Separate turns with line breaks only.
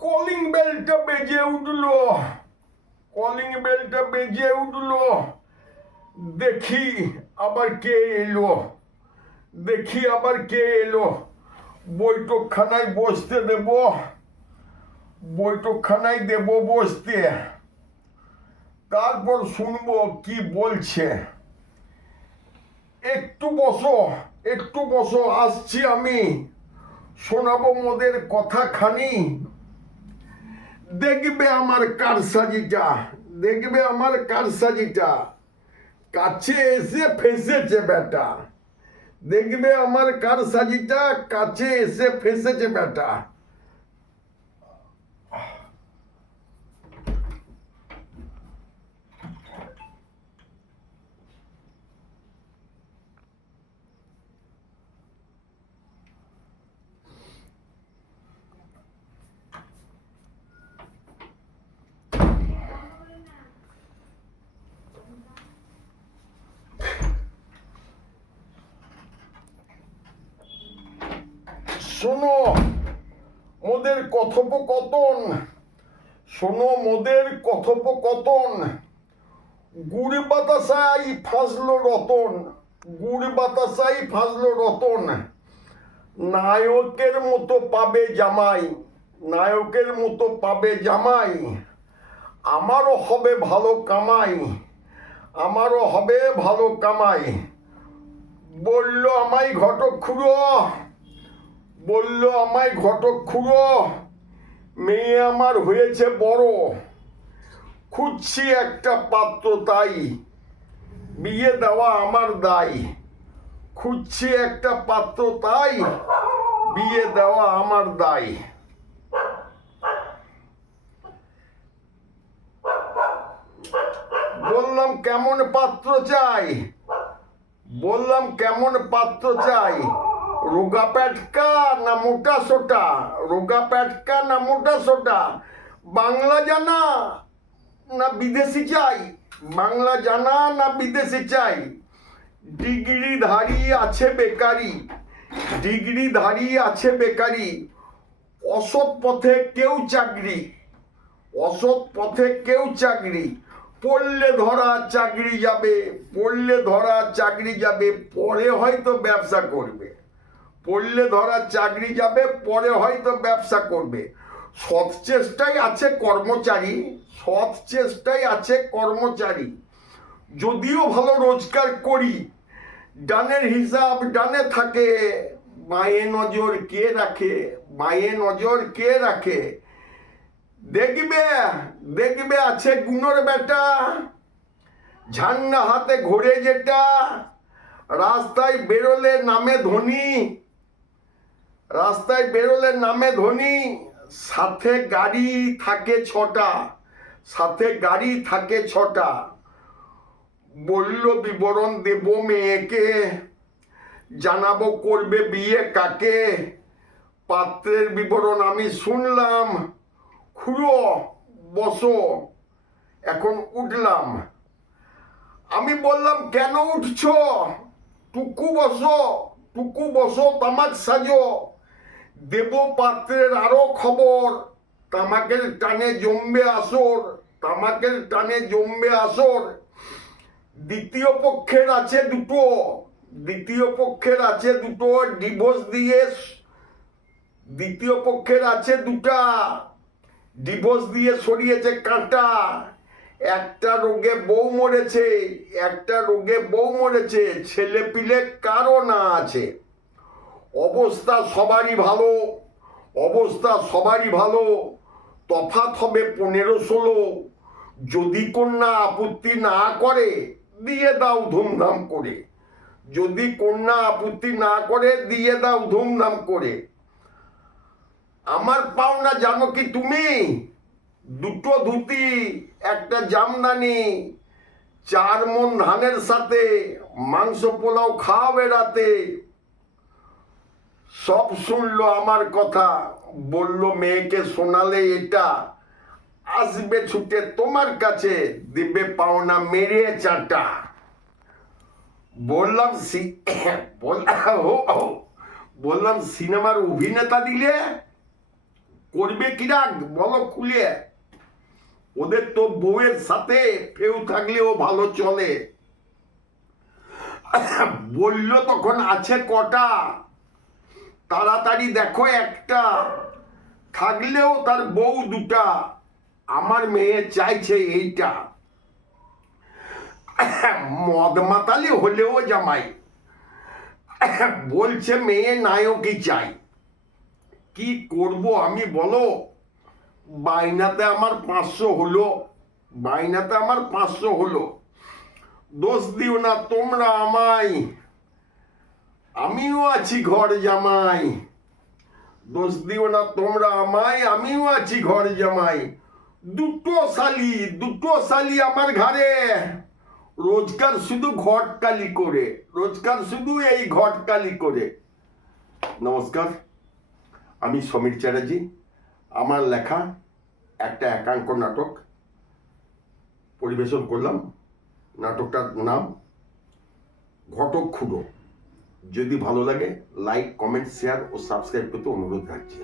Calling বেলটা বেজে উঠল। কলিং বেলটা বেজে উঠল। দেখি আবার কে এলো। দেখি আবার কে এলো। বৈঠকখানায় বসতে দেব। বৈঠকখানায় দেব বসতে। তারপর শুনব কি বলছে। একটু বসো একটু বসো, আসছি আমি। শোনাবো মোদের কথা খানি দেখবে আমার কারসাজিটা দেখবে আমার কারসাজিটা কাছে এসে ফেসেছে বেটা। দেখবে আমার কারসাজিটা কাছে এসে ফেসেছে বেটা। শোনো, মোদের কথোপকথন। শোনো, মোদের কথোপকথন। গুড় বাতাসাই ফাজলো রতন গুড় বাতাসাই ফাজলো রতন। নায়কের মতো পাবে জামাই, নায়কের মতো পাবে জামাই। আমারও হবে ভালো কামাই, আমারও হবে ভালো কামাই। বলল আমায় ঘটক খুঁড়ো বলল, আমায় ঘটক খুঁড়ো, মেয়ে আমার হয়েছে বড়। খুঁজছি একটা পাত্র তাই। বিয়ে দেওয়া আমার দায়। খুঁজছি একটা পাত্র তাই। বিয়ে দেওয়া আমার দায়। বললাম, কেমন পাত্র চাই? বললাম, কেমন পাত্র চাই? রোগা প্যাটকা না মোটা সোটা? রোগা প্যাটকা না মোটা সোটা? বাংলা জানা না বিদেশি চাই? বাংলা জানা না বিদেশি চাই? ডিগ্রিধারী আছে বেকারি। ডিগ্রিধারী আছে বেকারি। অসৎ পথে কেউ চাকরি। অসৎ পথে কেউ চাকরি। পড়লে ধরা চাকরি যাবে, পড়লে ধরা চাকরি যাবে, পরে হয়তো ব্যবসা করবে। পড়লে ধরা চাকরি যাবে, পরে হয়তো ব্যবসা করবে। সৎ চেষ্টাই আছে কর্মচারী, সৎ চেষ্টায় আছে কর্মচারী। যদিও ভালো রোজগার করি, ডানের হিসাব ডানে থাকে বাঁয়ে নজর কে রাখে, মায়ে নজর কে রাখে? দেখবে দেখবে আছে গুণর বেটা, ঝান্না হাতে ঘোরে যেটা, রাস্তায় বেরোলে নামে ধনী। রাস্তায় বেরোলে নামে ধনী, সাথে গাড়ি থাকে ছটা, সাথে গাড়ি থাকে ছটা। বলল, বিবরণ দেব মেয়েকে, জানাব করবে বিয়ে কাকে। পাত্রের বিবরণ আমি শুনলাম। খুড়ো, বসো, এখন উঠলাম। আমি বললাম, কেন উঠছো? টুকু বসো টুকু বসো, তামাক সাজো। দেব পাত্রের আরও খবর। তামাকের টানে জমবে আসর তামাকের টানে জমবে আসর। দ্বিতীয় পক্ষের আছে দুটো, দ্বিতীয় পক্ষের আছে দুটো ডিভোর্স দিয়ে দ্বিতীয় পক্ষের আছে দুটা, ডিভোর্স দিয়ে সরিয়েছে কাঁটা। একটা রোগে বউ মরেছে, একটা রোগে বউ মরেছে ছেলে পিলে কারও না আছে। অবস্থা সবারই ভালো, অবস্থা সবারই ভালো, তফাৎ হবে পনেরো ষোলো। যদি কন্যা আপত্তি না করে, দিয়ে দাও ধুমধাম করে। যদি কন্যা আপত্তি না করে, দিয়ে দাও ধুমধাম করে। আমার পাওনা জানো কি তুমি? দুটো ধুতি, একটা জামদানি, চার মন ধানের সাথে, মাংস পোলাও খাওয়াবে রাতে। সব শুনলো আমার কথা, বলল, মেয়েকে শোনালে এটা আসবে ছুটে তোমার কাছে, দিবে পাওনা মেরে চাটা। বললাম বললাম, সিনেমার অভিনেতা দিলে করবে কিনা বলো খুলে। ওদের তো বউয়ের সাথে ফেউ থাকলেও ভালো চলে। বলল, তখন আছে কটা তাড়াতাড়ি দেখো একটা। থাকলেও তার বউ দুটা। আমার মেয়ে চাইছে এইটা। মদ মাতালি হলেও জামাই। বলছে মেয়ে নায়কই চাই। কি করব আমি বলো? বাইনাতে আমার পাঁচশো হলো। বাইনাতে আমার পাঁচশো হলো। দোষ দিও না তোমরা আমায়। আমিও আছি ঘর জামাই। দোষ দিও না তোমরা আমায়, আমিও আছি ঘর জামাই। দুটো শালি দুটো শালি আমার ঘরে রোজকার শুধু ঘটকালি করে, রোজকার শুধু এই ঘটকালি করে। নমস্কার, আমি সমীর চ্যাটার্জি। আমার লেখা একটা একাঙ্ক নাটক পরিবেশন করলাম। নাটকটার নাম ঘটক খুঁড়ো। যদি ভালো লাগে লাইক কমেন্ট শেয়ার ও সাবস্ক্রাইব করতে অনুরোধ রাখছি।